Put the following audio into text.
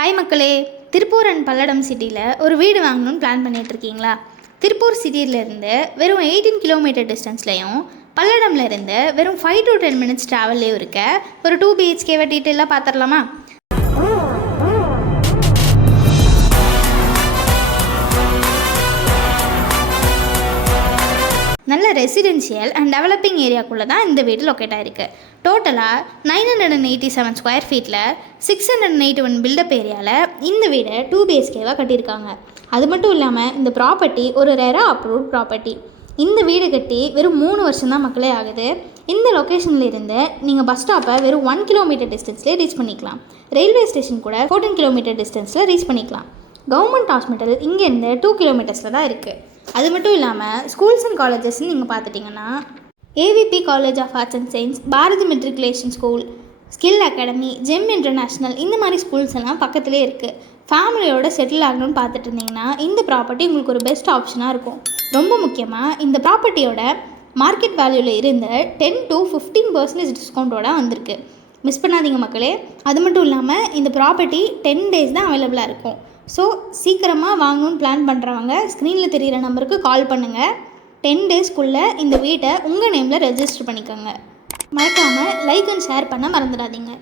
Hi மக்களே, Tiruppur and Palladam சிட்டியில் ஒரு வீடு வாங்கணும்னு பிளான் பண்ணிகிட்ருக்கீங்களா? திருப்பூர் சிட்டியிலேருந்து வெறும் 18 கிலோமீட்டர் டிஸ்டன்ஸ்லையும் பல்லடம்லேருந்து வெறும் 5 to 10 மினிட்ஸ் ட்ராவல்லையும் இருக்க ஒரு 2 BHK டீட்டெயிலாக பார்த்துடலாமா? நல்ல ரெசிடென்ஷியல் அண்ட் டெவலப்பிங் ஏரியாக்குள்ளே தான் இந்த வீடு லொக்கேட் ஆகிருக்கு. டோட்டலாக 987 ஸ்கொயர் ஃபீட்டில் 681 பில்டப் ஏரியாவில் இந்த வீடை 2 BHKவாக கட்டியிருக்காங்க. அது மட்டும் இல்லாமல் இந்த ப்ராப்பர்ட்டி ஒரு ரெரா அப்ரூவ்ட் ப்ராப்பர்ட்டி. இந்த வீடு கட்டி வெறும் 3 வருஷம் தான் மக்களே ஆகுது. இந்த லொக்கேஷனில் இருந்து நீங்கள் பஸ் ஸ்டாப்பை வெறும் 1 கிலோமீட்டர் டிஸ்டன்ஸ்லேயே ரீச் பண்ணிக்கலாம். ரயில்வே ஸ்டேஷன் கூட 14 கிலோமீட்டர் டிஸ்டன்ஸில் ரீச் பண்ணிக்கலாம். கவர்மெண்ட் ஹாஸ்பிட்டல் இங்கேருந்து 2 கிலோமீட்டர்ஸில் தான் இருக்குது. அது மட்டும் இல்லாமல் ஸ்கூல்ஸ் அண்ட் காலேஜஸ்ன்னு நீங்கள் பார்த்துட்டிங்கன்னா AVP college of arts and science, Bharathi matriculation school, skill academy, gem international இந்த மாதிரி ஸ்கூல்ஸ் எல்லாம் பக்கத்துலேயே இருக்குது. ஃபேமிலியோட செட்டில் ஆகணும்னு பார்த்துட்டு இருந்தீங்கன்னா இந்த ப்ராப்பர்ட்டி உங்களுக்கு ஒரு பெஸ்ட் ஆப்ஷனாக இருக்கும். ரொம்ப முக்கியமாக இந்த ப்ராப்பர்ட்டியோட மார்க்கெட் வேல்யூவில் இருந்து 10 to 15% டிஸ்கவுண்ட்டோடு வந்திருக்கு. மிஸ் பண்ணாதீங்க மக்களே. அது மட்டும் இல்லாமல் இந்த ப்ராப்பர்ட்டி 10 days தான் அவைலபிளாக இருக்கும். ஸோ சீக்கிரமாக வாங்கணும்னு பிளான் பண்ணுறவங்க ஸ்க்ரீனில் தெரிகிற நம்பருக்கு கால் பண்ணுங்கள். 10 daysக்குள்ளே இந்த வீட்டை உங்கள் நேமில் ரெஜிஸ்டர் பண்ணிக்கோங்க. மறக்காமல் லைக் அண்ட் ஷேர் பண்ண மறந்துடாதீங்க.